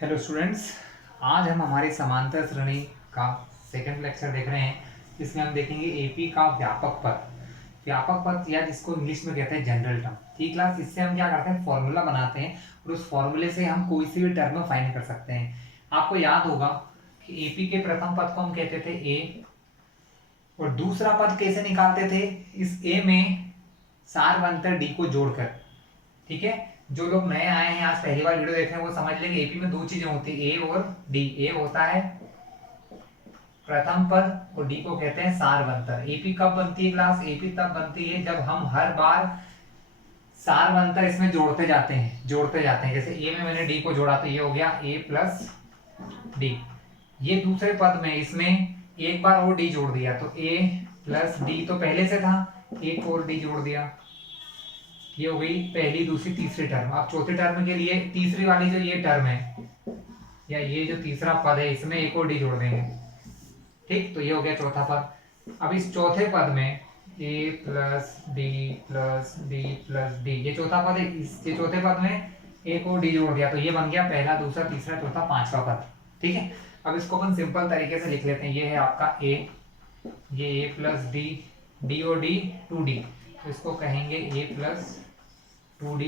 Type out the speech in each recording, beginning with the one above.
Hello students, आज हम हमारी समांतर श्रेणी का सेकंड लेक्चर देख रहे हैं। इसमें हम देखेंगे एपी का व्यापक पद। व्यापक पद या जिसको इंग्लिश में कहते हैं जनरल टर्म। ठीक क्लास, इससे हम क्या करते हैं, फॉर्मूला बनाते हैं और उस फॉर्मूले से हम कोई सी भी टर्म फाइंड कर सकते हैं। आपको याद होगा कि एपी के प्रथम पद को हम कहते थे ए, और दूसरा पद कैसे निकालते थे, इस ए में सारवंतर डी को जोड़कर। ठीक है, जो लोग नए आए हैं, आज पहली बार वीडियो देख रहे हैं, वो समझ लेंगे एपी में दो चीजें होती है, ए और डी। ए होता है प्रथम पद और डी को कहते हैं सारवंतर। एपी कब बनती है क्लास? एपी तब बनती है जब हम हर बार सारवंतर इसमें जोड़ते जाते हैं। जैसे ए में मैंने डी को जोड़ा तो ये हो गया ए प्लस डी। ये दूसरे पद में इसमें एक बार और डी जोड़ दिया तो ए प्लस डी तो पहले से था, एक और डी जोड़ दिया। ये हो गई पहली, दूसरी, तीसरी टर्म। अब चौथे टर्म के लिए तीसरी वाली जो ये टर्म है या ये जो तीसरा पद है, इसमें एक और डी जोड़ देंगे। ठीक, तो ये हो गया चौथा पद। अब इस चौथे पद में A plus D plus D plus D, ये चौथा पद है, ये चौथे पद में एक और डी जोड़ दिया तो ये बन गया पहला, दूसरा, तीसरा, चौथा, पांचवा पद। ठीक है, अब इसको अपन सिंपल तरीके से लिख लेते हैं। ये है आपका ए, ये ए प्लस डी, डी और डी 2d, तो इसको कहेंगे ए प्लस 2d।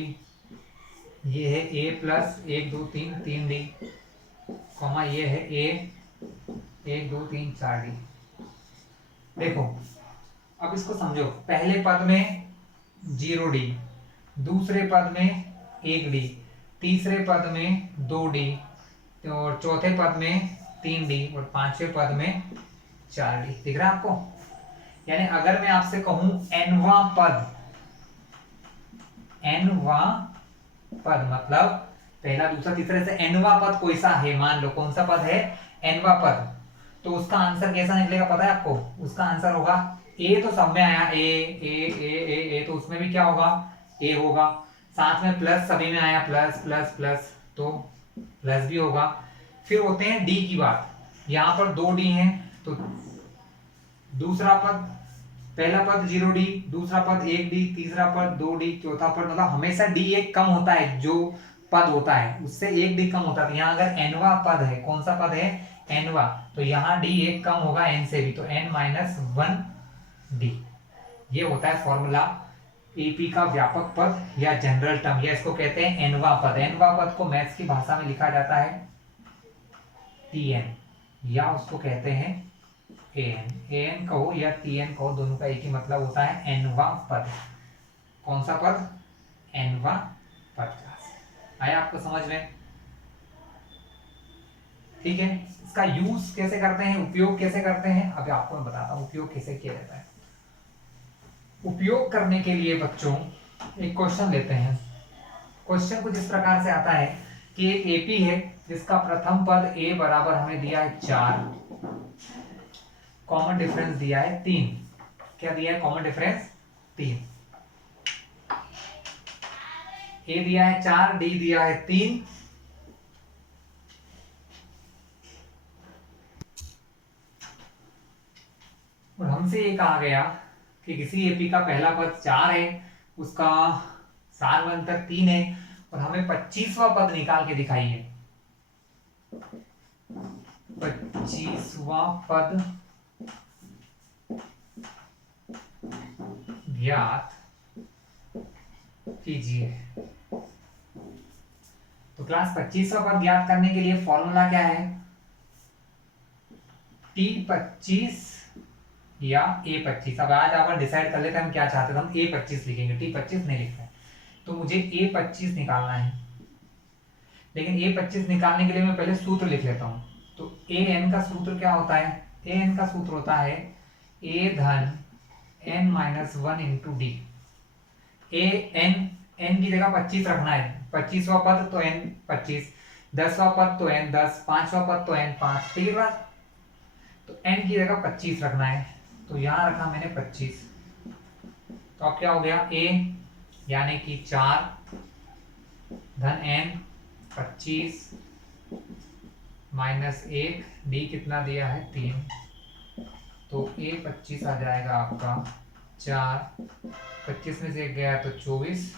ये है a प्लस 1 2 3 3d, कॉमा ये है a 1 2 3 4d। देखो, अब इसको समझो। पहले पद में 0d, दूसरे पद में 1d, तीसरे पद में 2d, और चौथे पद में 3d, और पांचवें पद में 4d। दिख रहा है आपको? यानी अगर मैं आपसे कहूं nवां पद, nवां पद मतलब पहला, दूसरा, तीसरे से nवां पद कोई सा है, मान लो कौन सा पद है, nवां पद, तो उसका आंसर कैसा निकलेगा पता है आपको? उसका आंसर होगा ए। तो सब में आया ए ए ए ए ए, तो उसमें भी क्या होगा, ए होगा। साथ में प्लस, सभी में आया प्लस प्लस प्लस, तो प्लस भी होगा। फिर होते हैं डी की बात। यहां पर 2d हैं तो दूसरा पद, पहला पद 0d, दूसरा पद 1d, तीसरा पद 2d, चौथा पद, मतलब हमेशा d एक कम होता है, जो पद होता है उससे 1d कम होता है। यहाँ अगर nवां पद है, कौन सा पद है, nवां, तो यहाँ d एक कम होगा n से भी, तो n-1d। ये होता है फॉर्मूला एपी का व्यापक पद या जनरल टर्म, या इसको कहते हैं nवां पद। nवां पद को मैथ्स की भाषा में लिखा जाता है tn, या उसको कहते हैं an कहो या tn कहो, दोनों का एक ही मतलब होता है, nवां पद। कौन सा पद? nवां पद। आया आपको समझ में? ठीक है, इसका यूज कैसे करते हैं, उपयोग कैसे करते हैं, अब आपको मैं बताता हूं उपयोग कैसे किया जाता है। उपयोग करने के लिए बच्चों एक क्वेश्चन लेते हैं। क्वेश्चन कुछ इस प्रकार से आता है कि एक एपी है जिसका प्रथम पद a बराबर हमें दिया है 4, कॉमन डिफरेंस दिया है 3। क्या दिया है कॉमन डिफरेंस? 3। ए दिया है 4, डी दिया है 3, और हमसे ये कहा गया कि किसी एपी का पहला पद 4 है, उसका सारवंतर 3 है, और हमें 25वां पद निकाल के दिखाइए। 25वां पद ज्ञात कीजिए। तो क्लास 25वां पद ज्ञात करने के लिए फॉर्मूला क्या है? T25 या A25। अब आज आप डिसाइड कर लेते हैं हम क्या चाहते थे। हम A25 लिखेंगे, T25 नहीं लिखते। तो मुझे A25 निकालना है, लेकिन A25 निकालने के लिए मैं पहले सूत्र लिख लेता हूं। तो an का सूत्र क्या होता है? an का सूत्र होता है a धन n-1 इंटू डी। n की जगह 25 रखना है। 25वां पद तो n 25, 10वां पद तो n 10, 5वां पद तो n 5। ठीक है बात? तो n की जगह 25 रखना है, तो यहां रखा मैंने 25। तो अब क्या हो गया, a यानी कि 4 धन n 25 माइनस 1, डी कितना दिया है 3, तो A25 आ जाएगा आपका 4, 25 में से 1 गया तो 24,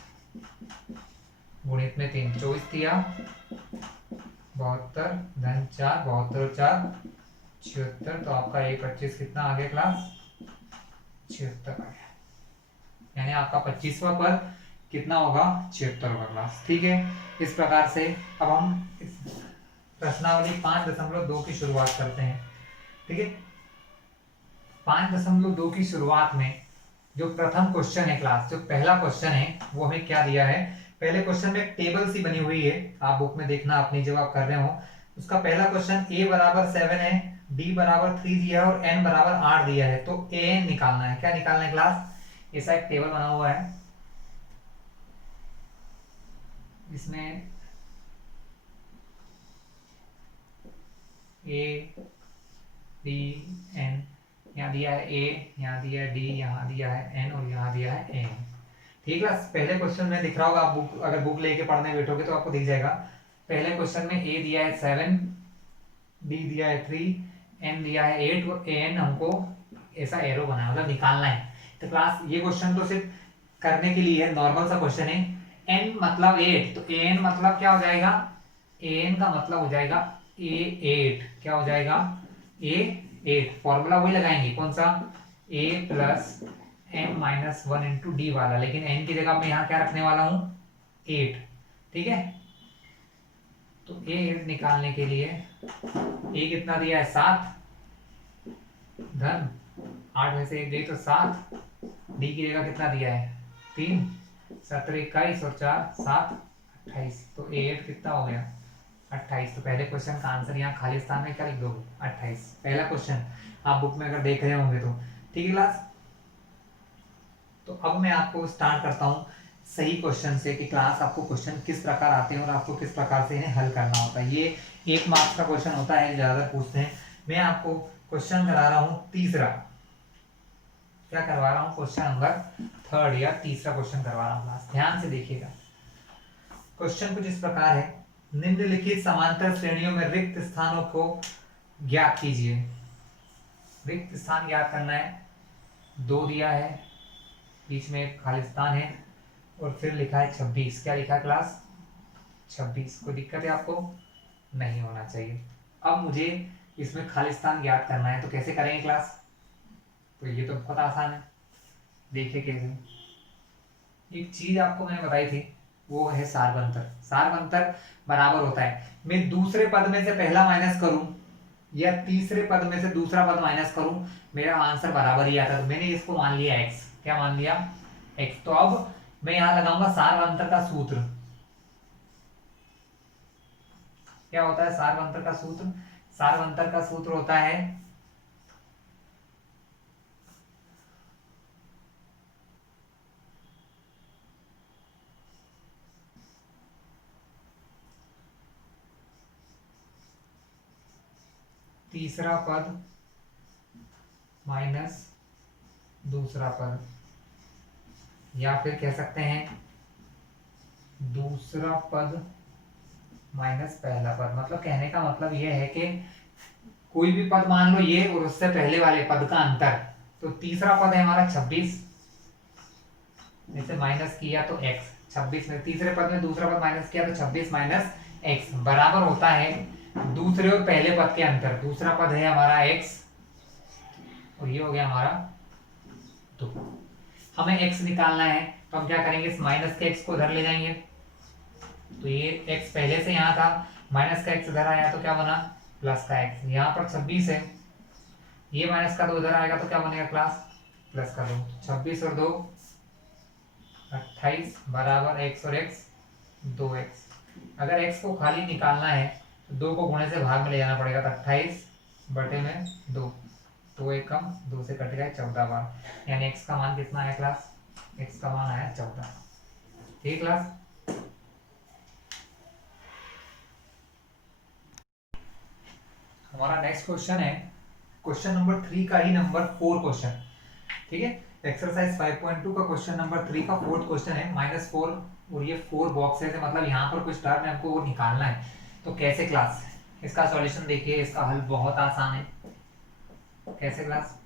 गुणित में 3, 24 दिया 72 धन 4, 72 4 76। तो आपका ये 25 कितना आ गया क्लास? 76 आ गया। यानी आपका 25वां पद कितना होगा? 76 होगा क्लास। ठीक है, इस प्रकार से अब हम इस प्रश्नावली 5.2 की शुरुआत करते हैं। ठीक है, 5.2 की शुरुआत में जो प्रथम क्वेश्चन है क्लास, जो पहला क्वेश्चन है वो हमें क्या दिया है? पहले क्वेश्चन में एक टेबल सी बनी हुई है, आप बुक में देखना अपनी जब आप कर रहे हो। उसका पहला क्वेश्चन a बराबर 7 है, d बराबर 3 दिया है और n बराबर 8 दिया है। तो an निकालना है। क्या निकालना है क्लास? ऐसा एक टेबल बना हुआ है, इसमें a b n, यहाँ दिया है a, यहाँ दिया है d, यहाँ दिया है n और यहाँ दिया है n। ठीक है, पहले क्वेश्चन में दिख रहा होगा, आप बुक अगर बुक लेके पढ़ने बैठोगे तो आपको दिख जाएगा। पहले क्वेश्चन में a दिया है 7, d दिया है 3, n दिया है 8 और an हमको ऐसा एरो बनाया, मतलब निकालना है। तो क्लास ये क्वेश्चन तो सिर्फ करने के लिए है, नॉर्मल सा क्वेश्चन है। n मतलब 8, तो an मतलब क्या हो जाएगा? an का मतलब हो जाएगा a8। क्या हो जाएगा? a8। फॉर्मूला वही लगाएंगे, कौन सा? a plus m minus 1 into D वाला, लेकिन n की जगह मैं यहाँ क्या रखने वाला हूँ? 8। ठीक है, तो a8 निकालने के लिए a कितना दिया है? 7 धन 8 में से 1 गई तो 7, डी की जगह कितना दिया है? 3, 17 21 और 4 7 28। तो a8 कितना हो गया? 28। तो पहले क्वेश्चन का आंसर यहाँ खाली स्थान में क्या लिख दोगे? 28। पहला क्वेश्चन आप बुक में अगर देख रहे होंगे तो। ठीक है क्लास, तो अब मैं आपको स्टार्ट करता हूँ सही क्वेश्चन से कि क्लास आपको क्वेश्चन किस प्रकार आते हैं और आपको किस प्रकार से इन्हें हल करना होता है। ये 1 मार्क्स का क्वेश्चन होता है, ज्यादा पूछते हैं। मैं आपको क्वेश्चन करा रहा हूँ तीसरा, क्या करवा रहा हूँ? क्वेश्चन नंबर 3 या तीसरा क्वेश्चन करवा रहा हूँ क्लास। ध्यान से देखिएगा, क्वेश्चन कुछ इस प्रकार है। निम्नलिखित समांतर श्रेणियों में रिक्त स्थानों को ज्ञात कीजिए। रिक्त स्थान ज्ञात करना है। 2 दिया है, बीच में एक खाली स्थान है और फिर लिखा है 26। क्या लिखा है क्लास? 26। कोई दिक्कत है आपको? नहीं होना चाहिए। अब मुझे इसमें खाली स्थान ज्ञात करना है, तो कैसे करेंगे क्लास? तो ये तो बहुत आसान है, देखिए कैसे। एक चीज आपको मैंने बताई थी, वो है सार्वंतर। सार्वंतर बराबर होता है, मैं दूसरे पद में से पहला माइनस करूं या तीसरे पद में से दूसरा पद माइनस करूं, मेरा आंसर बराबर ही आता है। तो मैंने इसको मान लिया x। क्या मान लिया? x। तो अब मैं यहां लगाऊंगा सार्वंतर का सूत्र। क्या होता है सार्वंतर का सूत्र? सार्वंतर का सूत्र होता है तीसरा पद माइनस दूसरा पद, या फिर कह सकते हैं दूसरा पद माइनस पहला पद। मतलब कहने का मतलब यह है कि कोई भी पद मान लो ये और उससे पहले वाले पद का अंतर। तो तीसरा पद है हमारा 26, जैसे माइनस किया तो x। 26 में तीसरे पद में दूसरा पद माइनस किया तो 26 माइनस x बराबर होता है दूसरे और पहले पद के अंतर। दूसरा पद है हमारा x और ये हो गया हमारा 2। हमें x निकालना है, तो हम क्या करेंगे? इस माइनस के x को उधर ले जाएंगे। तो ये x पहले से यहाँ था, माइनस का x उधर आया तो क्या बना? प्लस का x। यहाँ पर 26 है, ये माइनस का 2 उधर आएगा तो क्या बनेगा क्लास? प्लस का 2। 26 और 2 28 बराबर x और x 2x। अगर x को खाली निकालना है तो 2 को गुणे से भाग में ले जाना पड़ेगा, तो 28 बटे में 2, 2 एक कम 2 से कट गए 14 बार, यानी x का मान कितना आया क्लास? x का मान आया 14। ठीक क्लास, हमारा नेक्स्ट क्वेश्चन है क्वेश्चन नंबर 3 का ही नंबर 4 क्वेश्चन। ठीक है, एक्सरसाइज 5.2 का क्वेश्चन नंबर 3 का 4th क्वेश्चन है। -4 और ये 4 बॉक्सेस है, मतलब यहाँ पर कुछ टर्म है, हमको वो निकालना है। तो कैसे क्लास? इसका सॉल्यूशन देखिए, इसका हल बहुत आसान है। कैसे क्लास?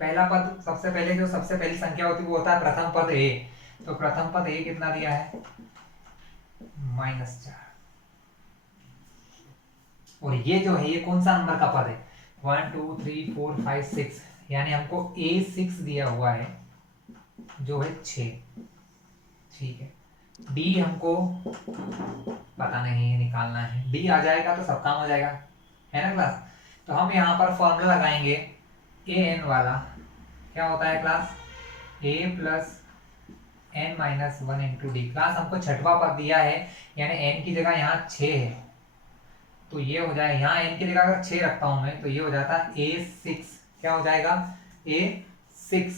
पहला पद सबसे पहले, जो सबसे पहली संख्या होती है वो होता है प्रथम पद a। तो प्रथम पद a कितना दिया है? -4। और ये जो है ये कौन सा नंबर का पद है, 1 2 3 4 5 6, यानी हमको A6 दिया हुआ है जो है 6। ठीक है, डी हमको पता नहीं है, निकालना है। डी आ जाएगा तो सब काम हो जाएगा, है ना क्लास। तो हम यहाँ पर फॉर्मूला लगाएंगे ए एन वाला। क्या होता है class, A plus N minus one into D. Class हमको छठवां पद दिया है, यानी एन की जगह यहाँ 6 है, तो ये हो जाए, यहाँ एन की जगह अगर 6 रखता हूं मैं तो ये हो जाता है A6। क्या हो जाएगा, A6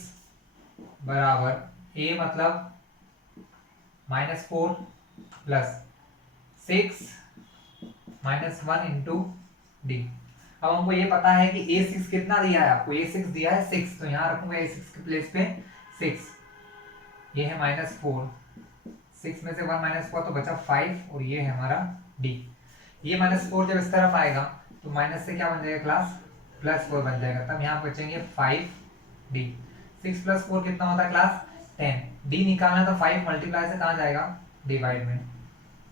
बराबर ए मतलब -4 प्लस 6 -1 इंटू डी। अब हमको ये पता है कि A6 कितना दिया है आपको, A6 दिया है 6, तो यहाँ रखूंगा A6 के प्लेस पे 6। ये है -4, 6 में से 1 -4 तो बचा 5, और ये है हमारा D। ये -4 जब इस तरफ आएगा तो माइनस से क्या बन जाएगा क्लास, +4 बन जाएगा, तब यहाँ बचेंगे 5D। 6 + 4 कितना होता है क्लास, 10। D निकालना तो 5 मल्टीप्लाई से कहाँ जाएगा, डिवाइड में,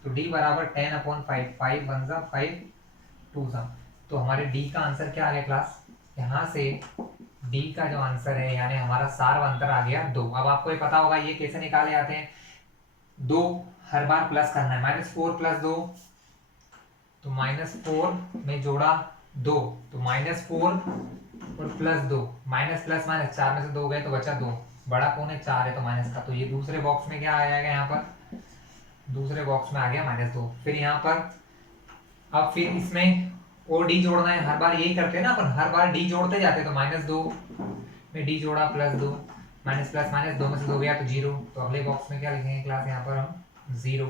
तो D बराबर 10/5, 5 1 जा 5 2 जा। तो हमारे D का आंसर क्या आ गया क्लास, यहाँ से D का जो आंसर है यानी हमारा सार्वंतर आ गया 2। अब आपको ये पता होगा ये कैसे निकाले जाते हैं, 2 हर बार प्लस करना है, -4 + 2 तो -4 में जोड़ा 2 तो -4 और +2, माइनस प्लस माइनस 4 में से 2 गए तो बचा 2, बड़ा कौन है 4 है तो माइनस का, तो ये दूसरे बॉक्स में क्या आ जाएगा, यहाँ पर दूसरे बॉक्स में आ गया -2। फिर यहाँ पर अब फिर इसमें और डी जोड़ना है, हर बार यही करते हैं ना अपन, हर बार डी जोड़ते जाते हैं, तो -2 में डी जोड़ा +2, माइनस प्लस माइनस 2 में से 2 गया तो 0, तो अगले बॉक्स में क्या लिखेंगे क्लास, यहाँ पर हम 0।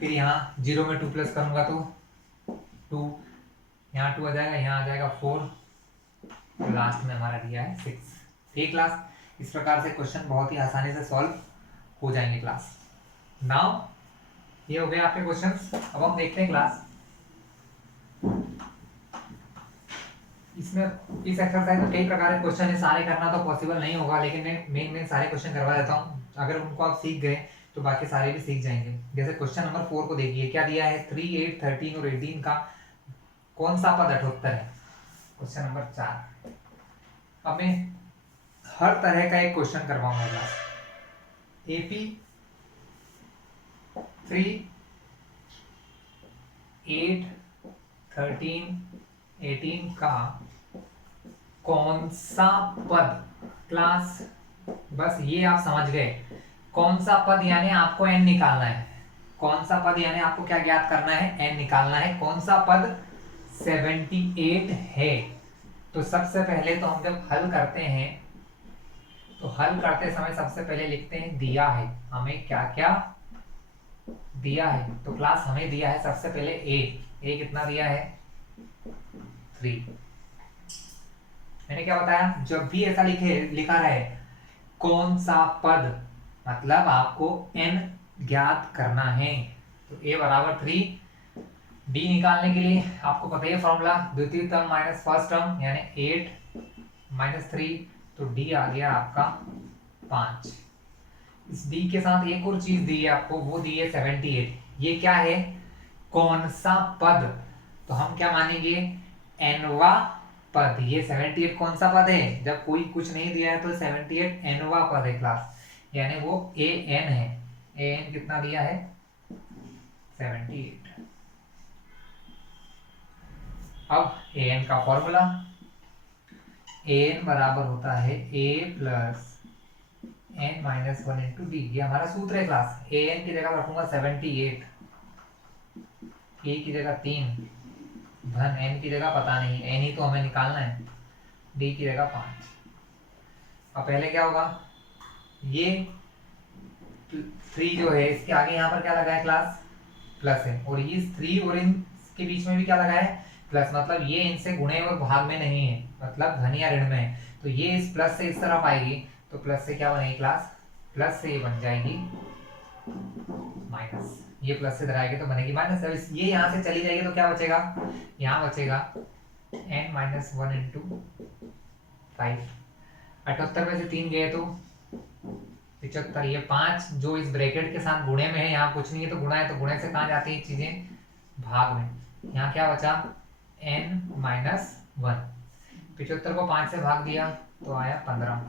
फिर यहाँ 0 में 2 प्लस करूंगा तो 2, यहाँ 2 आ जाएगा, यहाँ आ जाएगा 4, तो लास्ट में हमारा दिया है 6। ठीक क्लास, इस प्रकार से क्वेश्चन बहुत ही आसानी से सॉल्व हो जाएंगे क्लास। नाउ ये हो गए आपके क्वेश्चंस। अब हम देखते हैं क्लास, इसमें इस एक्सरसाइज में कई प्रकार के क्वेश्चन है, सारे करना तो पॉसिबल नहीं होगा, लेकिन मैं मेन सारे क्वेश्चन करवा देता हूँ। अगर उनको आप सीख गए तो बाकी सारे भी सीख जाएंगे। जैसे क्वेश्चन नंबर 4 को देखिए, क्या दिया है, 3 8 13 और 18 का कौन सा पद 78 है। Question number 4। अब मैं हर तरह का एक क्वेश्चन करवाऊंगा क्लास। AP 3 8 13 18 का कौन सा पद, क्लास बस ये आप समझ गए, कौन सा पद यानी आपको n निकालना है, कौन सा पद यानी आपको क्या ज्ञात करना है, n निकालना है। कौन सा पद 78 है। तो सबसे पहले तो हम जब हल करते हैं तो हल करते समय सबसे पहले लिखते हैं दिया है, हमें क्या क्या दिया है। तो क्लास हमें दिया है सबसे पहले a कितना दिया है 3। मैंने क्या बताया, जब भी ऐसा लिखा रहे कौन सा पद, मतलब आपको n ज्ञात करना है, तो a बराबर 3। d निकालने के लिए आपको पता है फॉर्मूला, द्वितीय टर्म माइनस फर्स्ट टर्म यानी 8 - 3, तो d आ गया आपका 5। इस d के साथ एक और चीज दी है आपको, वो दी है 78। ये क्या है, कौन सा पद, तो हम क्या मानेंगे, nवा पद। ये 78 कौन सा पद है, जब कोई कुछ नहीं दिया है तो 78 nवा पद है क्लास, यानी वो an है। an कितना दिया है 78। अब an का फॉर्मूला, an बराबर होता है a plus n minus 1 into D. ये हमारा सूत्र है क्लास। an की जगह रखूंगा 78, a की जगह 3, धन n की जगह पता नहीं, n ही तो हमें निकालना है, d की जगह 5। अब पहले क्या होगा, ये 3 जो है इसके आगे यहाँ पर क्या लगा है क्लास, प्लस है, और ये 3 और इनके बीच में भी क्या लगा है प्लस, मतलब ये इनसे गुणे और भाग में नहीं है, मतलब धन या ऋण में है, तो ये इस प्लस से इस तरफ आएगी, तो प्लस से क्या बनेगी क्लास, प्लस से ये बन जाएगी माइनस, ये प्लस से इधर आएगी तो बनेगी माइनस। अब ये यहाँ से चली जाएगी तो क्या बचेगा, यहाँ बचेगा n - 1 इंटू 5। 78 में से 3 गए तो 75। ये 5 जो इस ब्रैकेट के साथ गुणे में है, यहाँ कुछ नहीं है तो गुणा है, तो गुणे से कहाँ जाती है चीजें, भाग में, यहाँ क्या बचा, n माइनस 1। 75 को 5 से भाग दिया तो आया 15,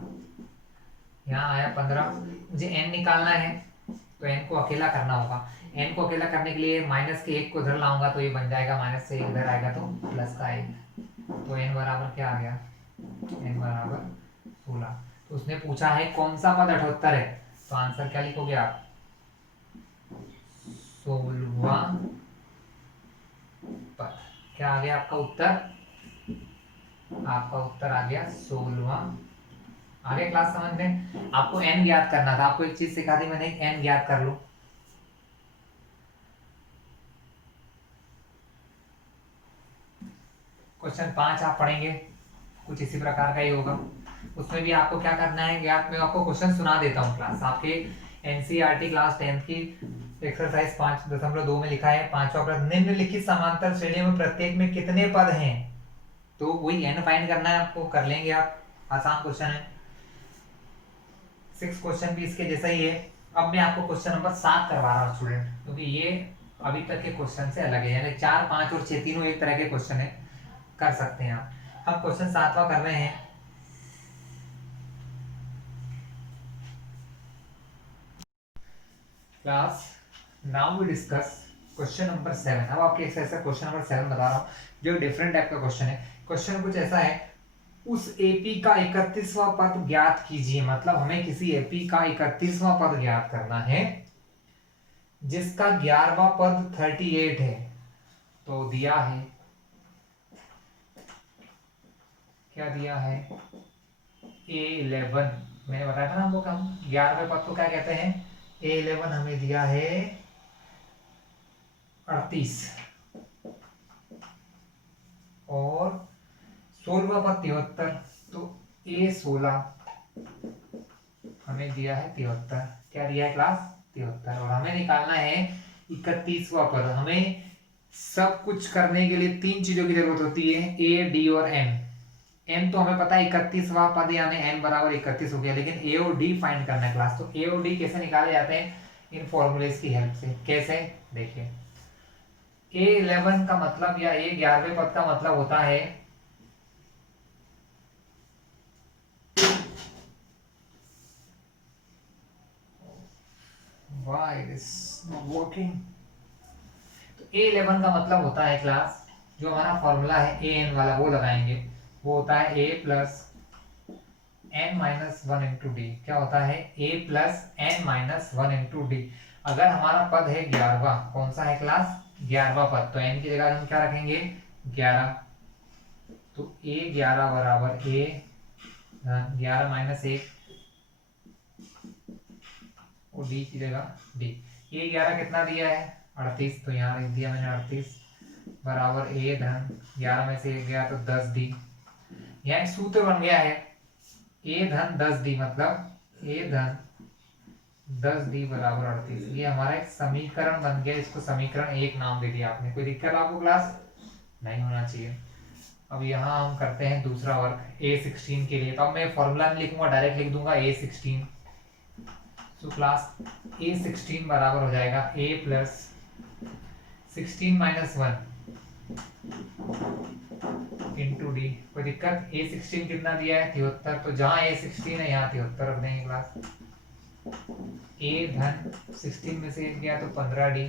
यहाँ आया 15। मुझे n निकालना है तो n को अकेला करना होगा। n को अकेला करने के लिए माइनस के 1 को इधर लाऊंगा तो ये बन जाएगा, माइनस से इधर आएगा तो प्लस का 1। तो n बराबर क्या आ गया, n बराबर 16। तो उसने पूछा है कौन सा पद 78 है, तो आंसर क्या लिखोगे आप, 16वां पद। क्या आ गया आपका उत्तर, आपका उत्तर आ गया 16वां। आगे क्लास समझ में। आपको n ज्ञात करना था, आपको एक चीज सिखा दी मैंने, n ज्ञात कर लो। क्वेश्चन 5 आप पढ़ेंगे, कुछ इसी प्रकार का ही होगा। उसमें भी आपको क्या करना है, ज्ञात में आपको क्वेश्चन सुना देता हूँ क्लास आपके एनसीईआरटी क्लास 10th की एक्सरसाइज 5.2 में लिखा है, पांचवा प्रश्न, निम्नलिखित समांतर श्रेणियों में प्रत्येक में कितने पद हैं। तो वही n फाइंड करना है आपको, कर लेंगे आप, आसान क्वेश्चन है। 6 क्वेश्चन भी इसके जैसा ही है। अब मैं आपको क्वेश्चन नंबर 7 करवा रहा हूँ स्टूडेंट, क्योंकि ये अभी तक के क्वेश्चन से अलग है, यानी 4, 5 और 6 तीनों एक तरह के क्वेश्चन है, कर सकते हैं आप। हम क्वेश्चन 7वां कर रहे हैं। Class now we discuss question number 7। अब आपके एक्सरसाइज क्वेश्चन नंबर 7 बता रहा हूँ, जो डिफरेंट टाइप का क्वेश्चन है। क्वेश्चन कुछ ऐसा है, उस एपी का 31वां पद ज्ञात कीजिए। मतलब हमें किसी एपी का 31वां पद ज्ञात करना है जिसका 11वां पद 38 है। तो दिया है, क्या दिया है, A11। मैंने बताया था ना हमको, हम 11वें पद को क्या कहते हैं, A11 हमें दिया है 38, और 16वां पद 73, तो A16 हमें दिया है 73। क्या दिया है क्लास, 73। और हमें निकालना है 31वां पद। हमें सब कुछ करने के लिए 3 चीजों की जरूरत होती है, ए, डी और एम। एम तो हमें पता है 31वां पद, यानी एन बराबर 31 हो गया, लेकिन ए और डी फाइंड करना है क्लास। तो ए और डी कैसे निकाले जाते हैं, इन फॉर्मूलेस की हेल्प से। कैसे, देखिए, A11 का मतलब, या A11वें पद का मतलब होता है, why it is not working। तो A11 का मतलब होता है क्लास, जो हमारा फॉर्मूला है ए एन वाला वो लगाएंगे, वो होता है A plus N minus 1 into D. क्या होता है, A plus N minus 1 into D. अगर हमारा पद है 11वां, कौन सा है क्लास, 11वां पद, तो एन की जगह हम क्या रखेंगे, 11। तो A11 बराबर ए 11 माइनस 1, और डी की जगह डी। A11 कितना दिया है, 38, तो यहाँ लिख दिया मैंने 38 बराबर ए धन 11 में से 1 गया तो 10 डी। यहाँ एक सूत्र बन गया है, ए धन 10 डी, मतलब ए धन 10 डी बराबर 38। ये हमारा एक समीकरण बन गया, इसको समीकरण 1 नाम दे दिया आपने। कोई दिक्कत आपको क्लास, नहीं होना चाहिए। अब यहाँ हम करते हैं दूसरा वर्क A16 के लिए। तो अब मैं फॉर्मूला नहीं लिखूंगा, डायरेक्ट लिख दूंगा A16। तो क्लास A16 बराबर हो जाएगा A plus 16 minus 1 into D. कोई दिक्कत, A16 कितना दिया है, 73। तो जहां A16 है यहाँ 73 रख देंगे क्लास। A धन 16 में से 1 गया तो 15 डी।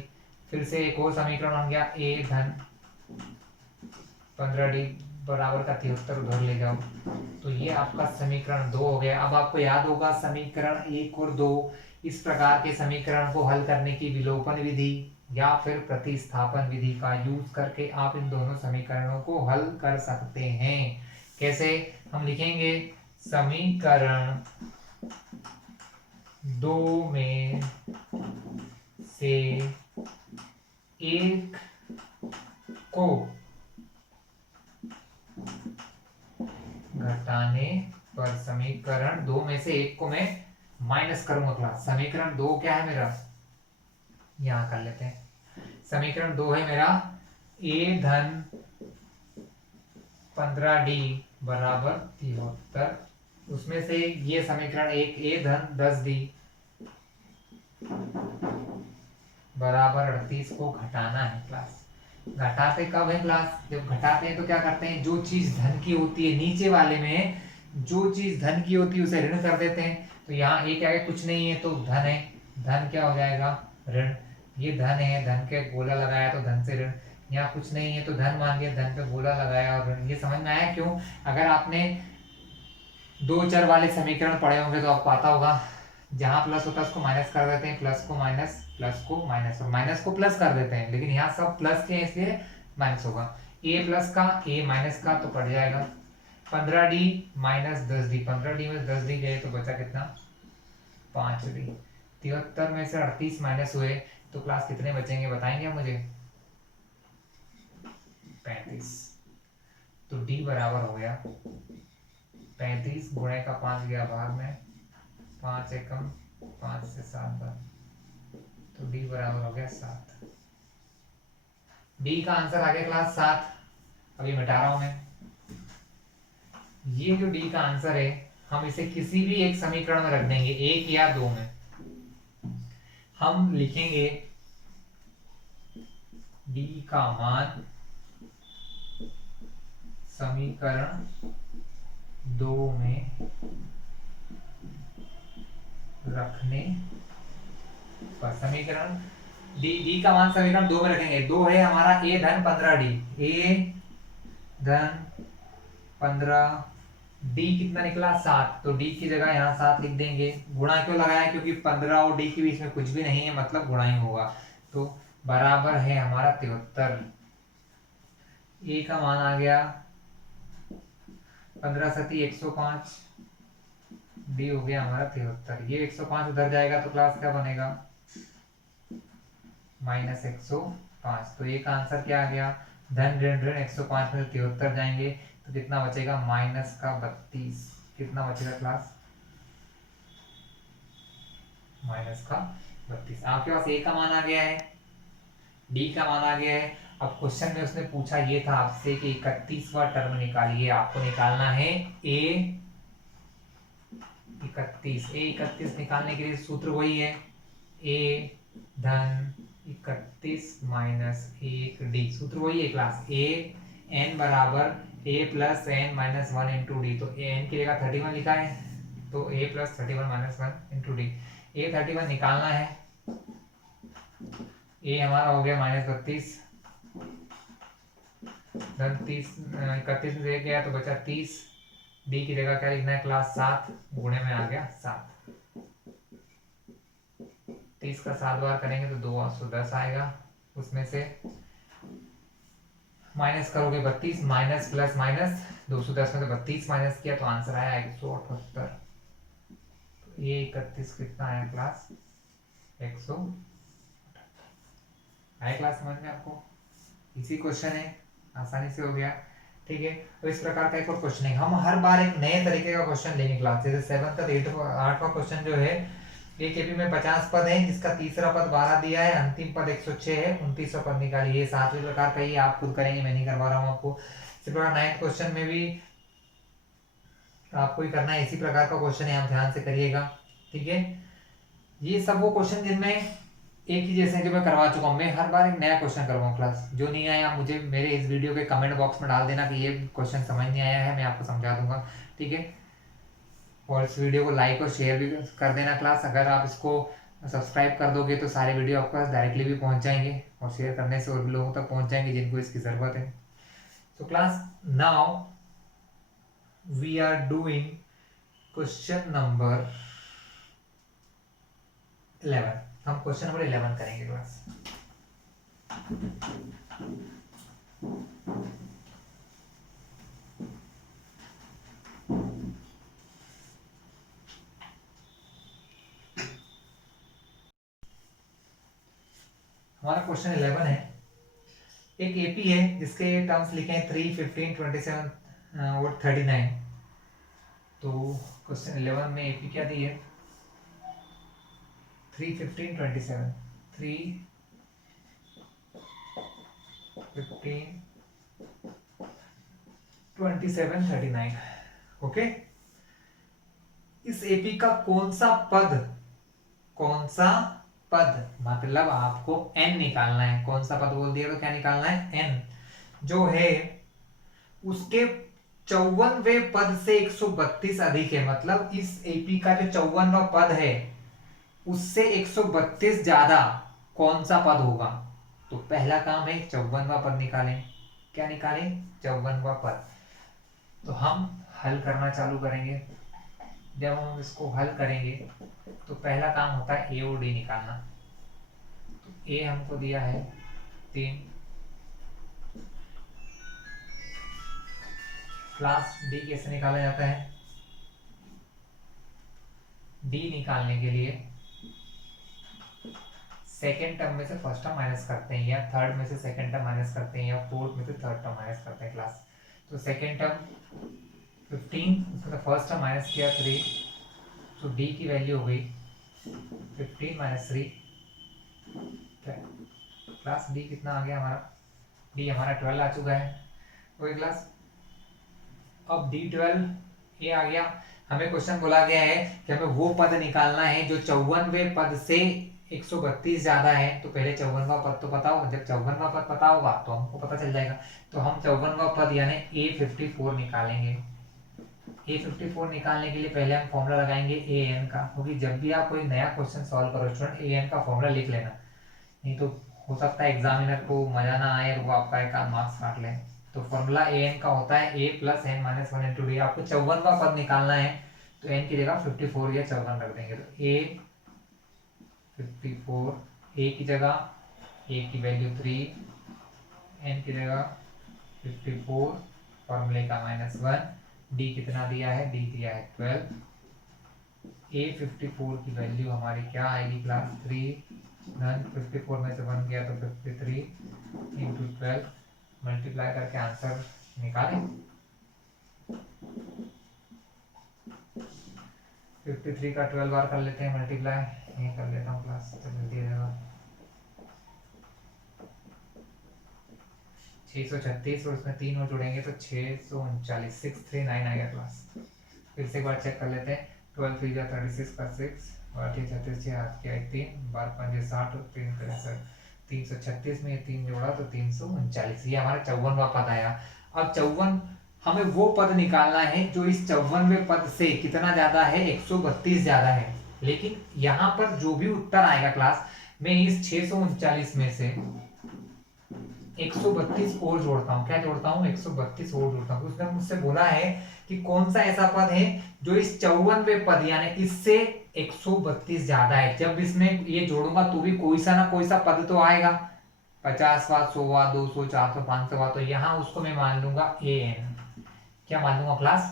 फिर से एक और समीकरण बन गया, A धन 15 डी बराबर का 73 उधर ले जाओ। तो ये आपका समीकरण 2 हो गया। अब आपको याद होगा समीकरण 1 और 2, इस प्रकार के समीकरण को हल करने की विलोपन विधि या फिर प्रतिस्थापन विधि का यूज करके आप इन दोनों समीकरणों को हल कर सकते हैं। कैसे, हम लिखेंगे समीकरण 2 में से एक को घटाने पर, समीकरण 2 में से एक को मैं माइनस करूंगा क्लास। समीकरण 2 क्या है मेरा, यहां कर लेते हैं। समीकरण 2 है मेरा ए धन 15 डी बराबर 73। उसमें से ये समीकरण 1 ए धन 10 डी बराबर 38 को घटाना है क्लास। घटाते कब है क्लास? जब घटाते हैं तो क्या करते हैं, जो चीज धन की होती है नीचे वाले में, जो चीज धन की होती है उसे ऋण कर देते हैं। तो यहाँ एक क्या है, कुछ नहीं है तो धन है, धन क्या हो जाएगा, ऋण। ये धन है, धन के गोला लगाया तो धन से ऋण। यहाँ कुछ नहीं है तो धन मान लिया, धन पे गोला लगाया और ऋण। ये समझ में आया क्यों? अगर आपने दो चर वाले समीकरण पढ़े होंगे तो आपको आता होगा, जहां प्लस होता है उसको माइनस कर देते हैं, प्लस को माइनस, प्लस को माइनस और माइनस को प्लस कर देते हैं, लेकिन यहाँ सब प्लस के हैं इसलिए माइनस होगा। ए प्लस का ए माइनस का तो कट जाएगा, 15d माइनस 10d, 15d में 10d गए तो बचा कितना, 5d। 73 में से 38 माइनस हुए तो क्लास कितने बचेंगे बताएंगे मुझे? 35। तो d बराबर हो गया 35 गुणे का 5 गया बाहर में, 5 एकम 5 से 7 बार, तो d बराबर हो गया 7। d का आंसर आ गया क्लास 7। अभी मिटा रहा हूं मैं। ये जो d का आंसर है हम इसे किसी भी एक समीकरण में रख देंगे, एक या दो में। हम लिखेंगे d का मान समीकरण 2 में रखने पर, समीकरण डी का मान समीकरण 2 में रखेंगे। 2 है हमारा a धन 15d, a धन 15d कितना निकला 7, तो d की जगह यहाँ 7 लिख देंगे। गुणा क्यों लगाया, क्योंकि 15 और d के बीच में कुछ भी नहीं है, मतलब गुणा ही होगा, तो बराबर है हमारा 73। a का मान आ गया 15 सती 105, d हो गया हमारा 73। ये 105 उधर जाएगा तो क्लास क्या बनेगा, माइनस 105। तो एक आंसर क्या आ गया, धन ऋण ऋण 105 में 73 जाएंगे तो कितना बचेगा, माइनस का 32। कितना बचेगा क्लास, माइनस का 32। आपके पास ए का मान आ गया है, डी का मान आ गया है। अब क्वेश्चन में उसने पूछा ये था आपसे कि 31वां टर्म निकालिए। आपको निकालना है ए 31। ए 31 निकालने के लिए सूत्र वही है, ए धन 31 माइनस 1d। सूत्र वही है क्लास, ए एन बराबर A plus N minus 1 into D. तो एन की जगह 31 लिखा है तो A plus 31 minus 1 into D. A 31 निकालना है, ए हमारा हो गया माइनस 32, धन 30 31 में से गया तो बचा 30। डी की जगह क्या लिखना है क्लास, 7 गुणे में आ गया 7। 30 का 7 बार करेंगे तो 2 810 आएगा, उसमें से माइनस करोगे 32, माइनस प्लस माइनस 210 में से 32 माइनस किया तो आंसर आया 178। तो ये 31 कितना आया क्लास, 100 आया क्लास समझ में आपको? इसी क्वेश्चन है, आसानी से हो गया। ठीक है, तो इस प्रकार का एक और क्वेश्चन है। हम हर बार एक नए तरीके का क्वेश्चन लेंगे क्लास, जैसे 7th और 8वां क्वेश्चन जो है, एक एपी में 50 पद है जिसका तीसरा पद 12 दिया है, अंतिम पद 106 है, 29वां पद निकालिए। ये 7वें प्रकार का ही आप खुद करेंगे, मैं नहीं करवा रहा हूँ आपको। इसी प्रकार 9th क्वेश्चन में भी आपको ही करना है, इसी प्रकार का क्वेश्चन है, आप ध्यान से करिएगा। ठीक है, ये सब वो क्वेश्चन जिनमें एक ही जैसे जो मैं करवा चुका हूँ। मैं हर बार एक नया क्वेश्चन करवाऊँ क्लास। जो नहीं आया आप मुझे मेरे इस वीडियो के कमेंट बॉक्स में डाल देना कि ये क्वेश्चन समझ नहीं आया है, मैं आपको समझा दूंगा। ठीक है, और इस वीडियो को लाइक और शेयर भी कर देना क्लास। अगर आप इसको सब्सक्राइब कर दोगे तो सारे वीडियो आपके पास डायरेक्टली भी पहुंच जाएंगे, और शेयर करने से और भी लोगों तक पहुंच जाएंगे जिनको इसकी ज़रूरत है। तो class now we are doing question number 11। हम क्वेश्चन नंबर 11 करेंगे क्लास। हमारा क्वेश्चन 11 है, एक एपी है जिसके टर्म्स लिखे हैं 3, 15, 27 और 39। तो क्वेश्चन 11 में एपी क्या दी है, 3, 15, 27, 3, 15, 27, 39। ओके, इस एपी का कौन सा पद, मतलब आपको n निकालना है। कौन सा पद बोल दिया तो क्या निकालना है, n, जो है उसके 54वें पद से 132 अधिक है। मतलब इस एपी का जो 54वां पद है उससे 132 ज्यादा कौन सा पद होगा। तो पहला काम है 54वां पद निकालें। क्या निकालें, 54वां पद। तो हम हल करना चालू करेंगे। जब हम इसको हल करेंगे तो पहला काम होता है ए और डी निकालना। तो ए हमको दिया है 3, क्लास डी कैसे निकाला जाता है। डी निकालने के लिए सेकेंड टर्म में से फर्स्ट टर्म माइनस करते हैं, या थर्ड में से सेकेंड टर्म माइनस करते हैं, या फोर्थ में से थर्ड टर्म माइनस करते हैं क्लास। तो सेकेंड टर्म 15, उसमें फर्स्ट टर्म माइनस किया 3, तो डी की वैल्यू हो गई 15 माइनस 3, क्लास डी कितना आ गया हमारा, डी हमारा 12 आ चुका है। ओके क्लास, अब D12 ये आ गया। हमें क्वेश्चन बोला गया है कि हमें वो पद निकालना है जो 54वें पद से 132 ज्यादा है। तो पहले 54वां पद तो पता हो, जब 54वां पद पता होगा तो हमको पता चल जाएगा। तो हम 54वां पद यानी A54 निकालेंगे। A54 निकालने के लिए पहले हम फॉर्मूला लगाएंगे AN का, क्योंकि जब भी आप कोई नया क्वेश्चन सॉल्व करो स्टूडेंट, AN का फॉर्मूला लिख लेना, नहीं तो हो सकता है एग्जामिनर को मजा ना आए और वो आपका एक आध मार्क्स काट ले। तो फॉर्मूला an का होता है a plus N minus one into D. आपको 54वां पद निकालना है तो n की जगह 54 या 54 रख देंगे। तो a 54, a की जगह a की वैल्यू 3, n की जगह 54, फॉर्मूले का -1, d कितना दिया है, d दिया है 12। A54 की वैल्यू हमारी क्या आएगी क्लास 3, 54 में से 1 गया तो 53 इंटू 12, मल्टीप्लाई करके आंसर निकालें। 53 का 12 बार कर लेते हैं मल्टीप्लाई, ये कर लेता हूँ क्लास तो जल्दी रहेगा। 636 और उसमें 3 और जुड़ेंगे तो 639, 639 आएगा क्लास। फिर से एक बार चेक कर लेते हैं। 12 3 36 का 6 और 36 6 हाथ के 3 बार 5 60 और 3 63, 336 में 3 जोड़ा तो 339। ये हमारा 54वां पद आया। अब 54 हमें वो पद निकालना है जो इस 54वें पद से कितना ज्यादा है, 132 ज्यादा है। लेकिन यहाँ पर जो भी उत्तर आएगा क्लास, मैं इस 639 में से 132 और जोड़ता हूँ। क्या जोड़ता हूँ, 132 और जोड़ता हूँ। उसने मुझसे बोला है कि कौन सा ऐसा पद है जो इस 54वें पद यानी इससे 132 ज्यादा है। जब इसमें ये जोड़ूंगा तो भी कोई सा ना कोई सा पद तो आएगा, 50वां, 100वां, 200, 400, 500वां। तो यहाँ उसको मैं मान लूंगा an। क्या मान लूंगा क्लास,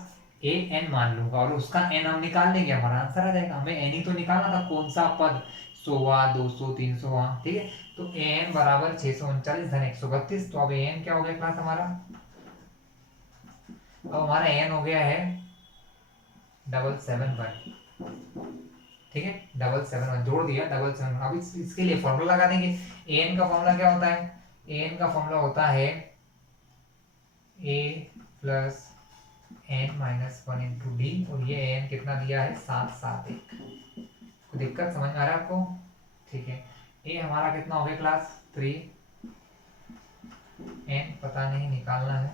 an मान लूंगा, और उसका n हम निकाल लेंगे, हमारा आंसर आ जाएगा। हमें n ही तो निकालना था, कौन सा पद, 100वां, 200, 300वां, ठीक है। तो an बराबर 639 धन 132। तो अब an क्या हो गया क्लास हमारा, अब हमारा an हो गया है 771, ठीक है, 771 जोड़ दिया 771। अब इसके लिए फॉर्मूला लगा देंगे। an का फॉर्मूला क्या होता है, an का फॉर्मूला होता है a plus n minus 1 into D, और ये an कितना दिया है 771। कोई दिक्कत समझ में आ रहा है आपको, ठीक है। a हमारा कितना हो गया क्लास 3, n पता नहीं निकालना है,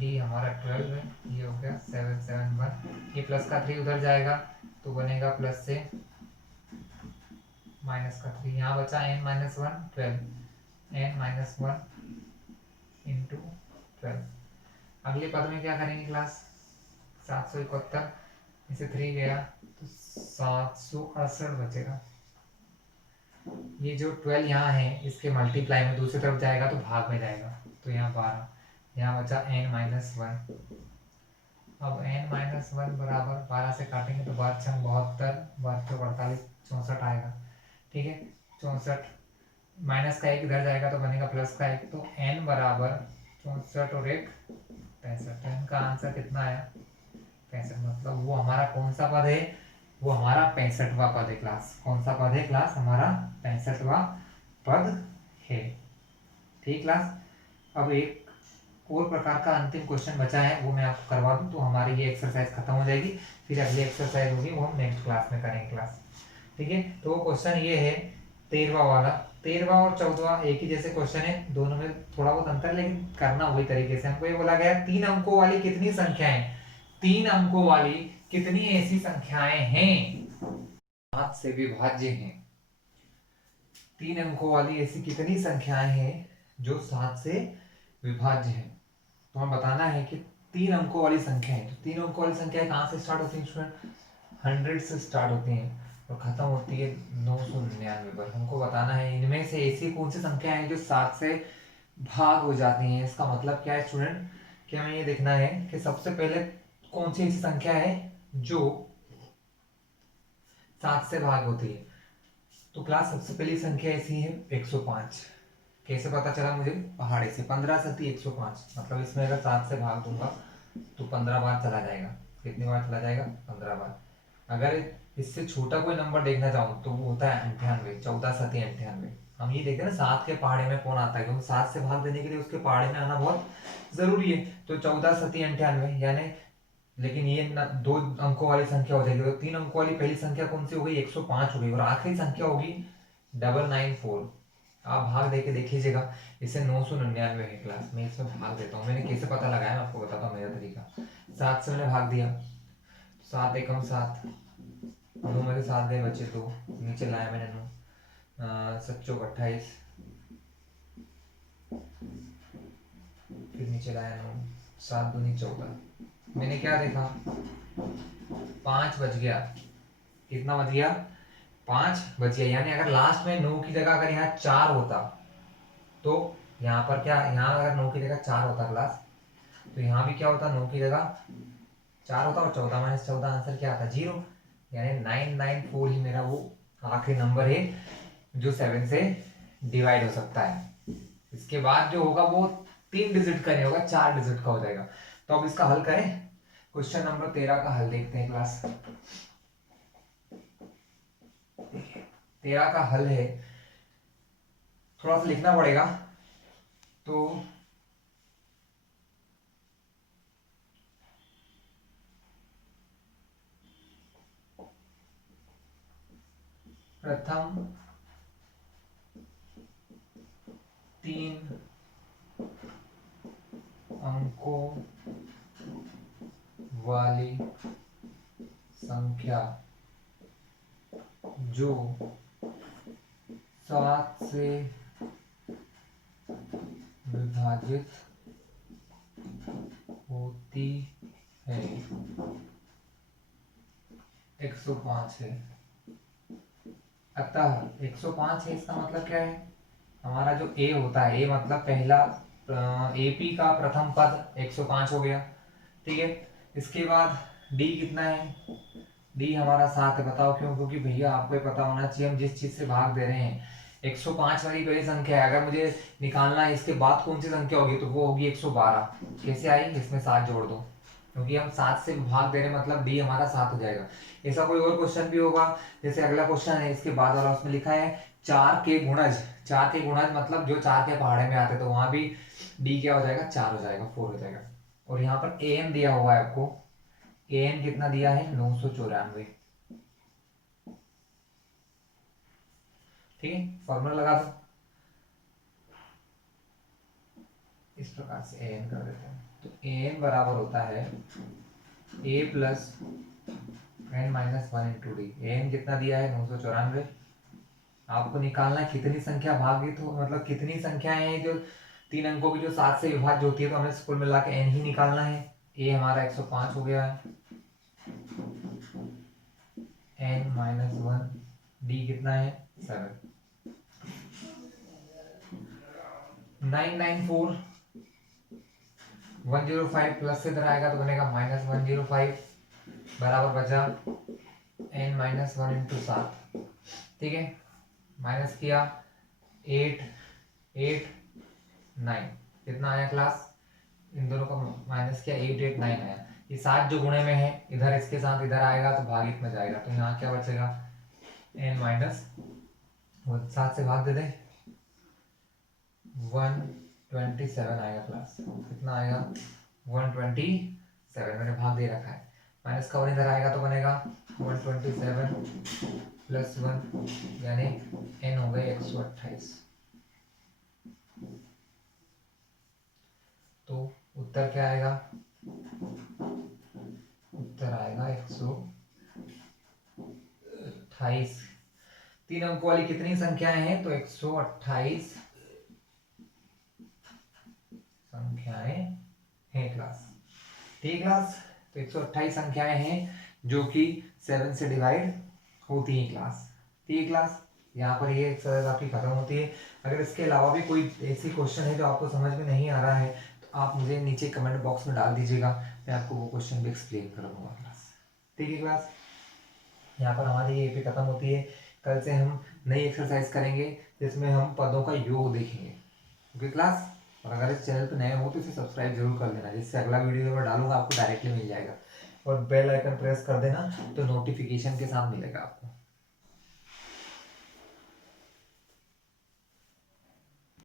d हमारा 12 है, ये हो गया 771। ये प्लस का 3 उधर जाएगा तो बनेगा प्लस से माइनस का 3, यहाँ बचा n minus 1 12, n minus 1 into 12। अगले पद में क्या करेंगे क्लास, 771 में से 3 गया तो 768 बचेगा। ये जो 12 यहाँ है इसके मल्टीप्लाई में दूसरी तरफ जाएगा तो भाग में जाएगा, तो यहाँ 12, यहाँ बचा n माइनस 1। अब n माइनस 1 बराबर 12 से काटेंगे तो 12 छंग 72, 72 48, 64 आएगा, ठीक है। 64 माइनस का 1 इधर जाएगा तो बनेगा प्लस का 1, तो n बराबर 64 और 1 65। इनका आंसर कितना आया 65। मतलब वो हमारा कौन सा पद है, वो हमारा 65वां पद है क्लास। कौन सा पद है क्लास, हमारा 65वां पद है, ठीक क्लास। अब एक और प्रकार का अंतिम क्वेश्चन बचा है, वो मैं आपको करवा दूं तो हमारी ये एक्सरसाइज खत्म हो जाएगी। फिर अगली एक्सरसाइज होगी वो हम नेक्स्ट क्लास में करेंगे क्लास, ठीक है। तो वो क्वेश्चन ये है 13वां वाला, 13वां और 14वां एक ही जैसे क्वेश्चन है, दोनों में थोड़ा बहुत अंतर है, लेकिन करना वही तरीके से। हमको ये बोला गया 3 अंकों वाली कितनी संख्याएं, 3 अंकों वाली कितनी ऐसी संख्याएं हैं 7 से विभाज्य हैं। 3 अंकों वाली ऐसी कितनी संख्याएं हैं जो 7 से विभाज्य है। तो हमें बताना है कि 3 अंकों वाली संख्या है, तो 3 अंकों वाली संख्या कहाँ से स्टार्ट होती है स्टूडेंट, 100 से स्टार्ट होती है और खत्म होती है 999 पर। हमको बताना है इनमें से ऐसी कौन सी संख्या है जो 7 से भाग हो जाती हैं। इसका मतलब क्या है स्टूडेंट, कि हमें ये देखना है कि सबसे पहले कौन सी ऐसी संख्या है जो 7 से भाग होती है। तो क्लास सबसे पहली संख्या ऐसी है 105। कैसे पता चला मुझे, पहाड़े से 15 सती 105, मतलब इसमें अगर 7 से भाग दूंगा तो 15 बार चला जाएगा। कितनी बार चला जाएगा, 15 बार। अगर इससे छोटा कोई नंबर देखना चाहूँ तो वो होता है 98, 14 सती 98। हम ये देखते हैं ना 7 के पहाड़े में कौन आता है, क्योंकि 7 से भाग देने के लिए उसके पहाड़े में आना बहुत जरूरी है। तो 14 सती 98 यानी, लेकिन ये 2 अंकों वाली संख्या हो जाएगी। तो 3 अंकों वाली पहली संख्या कौन सी हो गई, 105 हो गई, और आखिरी संख्या होगी 994। आप भाग दे के देख लीजिएगा, इसे 999 है क्लास में, इसमें भाग देता हूँ। मैंने कैसे पता लगाया मैं आपको बताता हूँ मेरा तरीका। 7 से मैंने भाग दिया, 7 एकम 7, 9 में से 7 गए बचे 2, नीचे लाया मैंने 9, 7 चौक 28, फिर नीचे लाया 9, 7 दूनी 14। मैंने क्या देखा, 5 बच गया। कितना बच गया, 5 बच गया। यानी अगर लास्ट में 9 की जगह अगर यहाँ 4 होता तो यहाँ पर क्या, यहाँ अगर 9 की जगह 4 होता क्लास, तो यहाँ भी क्या होता, 9 की जगह 4 होता, और 14 - 14 आंसर क्या आता, 0। यानी 994 ही मेरा वो आखिरी नंबर है जो 7 से डिवाइड हो सकता है। इसके बाद जो होगा वो 3 डिजिट का नहीं होगा, 4 डिजिट का हो जाएगा। तो अब इसका हल करें। क्वेश्चन नंबर 13 का हल देखते हैं क्लास। 13 का हल है, थोड़ा सा लिखना पड़ेगा। तो प्रथम 3 अंकों वाली संख्या जो 7 से विभाजित होती है 105 है। अतः 105 है, इसका मतलब क्या है, हमारा जो ए होता है, ए मतलब पहला एपी का प्रथम पद 105 हो गया, ठीक है। इसके बाद डी कितना है, डी हमारा 7 है। बताओ क्यों, क्योंकि भैया आपको पता होना चाहिए हम जिस चीज से भाग दे रहे हैं, 105 वाली पहली संख्या है, अगर मुझे निकालना है इसके बाद कौन सी संख्या होगी तो वो होगी 112। कैसे आई, इसमें 7 जोड़ दो, क्योंकि हम 7 से भाग दे रहे हैं, मतलब डी हमारा 7 हो जाएगा। ऐसा कोई और क्वेश्चन भी होगा, जैसे अगला क्वेश्चन है इसके बाद वाला, उसमें लिखा है 4 के गुणज। 4 के गुणज मतलब जो 4 के पहाड़े में आते, तो वहां भी डी क्या हो जाएगा, 4 हो जाएगा, 4 हो जाएगा। और यहाँ पर ए एन दिया हुआ है आपको, ए एन कितना दिया है, 994। ठीक है, फॉर्मूला लगा दो, इस प्रकार से ए एन कर देते हैं। तो ए एन बराबर होता है A plus N minus 1 into D. A N कितना दिया है, 994। आपको निकालना है कितनी संख्या भागित हो, मतलब कितनी संख्याएं हैं जो 3 अंकों की जो 7 से विभाज्य होती है, तो हमें कुल मिला के एन ही निकालना है। ए हमारा 105 हो गया है, एन माइनस 1, डी कितना है 7। 994 105 प्लस से इधर आएगा तो बनेगा -105, बराबर बचा n माइनस 1 इंटू 7। ठीक है, माइनस किया 8 8 9, कितना आया क्लास, इन दोनों का माइनस किया 8 8 9 आया। ये 7 जो गुणे में है, इधर इसके साथ इधर आएगा तो भागित में जाएगा, तो यहाँ क्या बचेगा, n माइनस 7 से भाग दे दे, 127 आएगा क्लास। कितना आएगा, 127, मैंने भाग दे रखा है। माइनस का 1 इधर आएगा तो बनेगा 127 +1 यानी n हो गए 128। तो उत्तर क्या आएगा? उत्तर आएगा 128। 3 अंकों वाली कितनी संख्याएं हैं? तो 128 संख्याएं हैं क्लास। ठीक क्लास, तो 128 संख्याएं हैं जो कि 7 से डिवाइड होती है क्लास। ठीक है क्लास, यहाँ पर ये एक्सरसाइज आपकी खत्म होती है। अगर इसके अलावा भी कोई ऐसी क्वेश्चन है जो आपको समझ में नहीं आ रहा है तो आप मुझे नीचे कमेंट बॉक्स में डाल दीजिएगा, मैं आपको वो क्वेश्चन भी एक्सप्लेन कर दूंगा क्लास। ठीक है क्लास, यहाँ पर हमारी ये खत्म होती है। कल से हम नई एक्सरसाइज करेंगे जिसमें हम पदों का योग देखेंगे। ओके क्लास, और अगर इस चैनल पर नए हो तो इसे सब्सक्राइब जरूर कर लेना, जिससे अगला वीडियो मैं डालूंगा आपको डायरेक्टली मिल जाएगा। और बेल आइकन प्रेस कर देना तो नोटिफिकेशन के साथ मिलेगा आपको।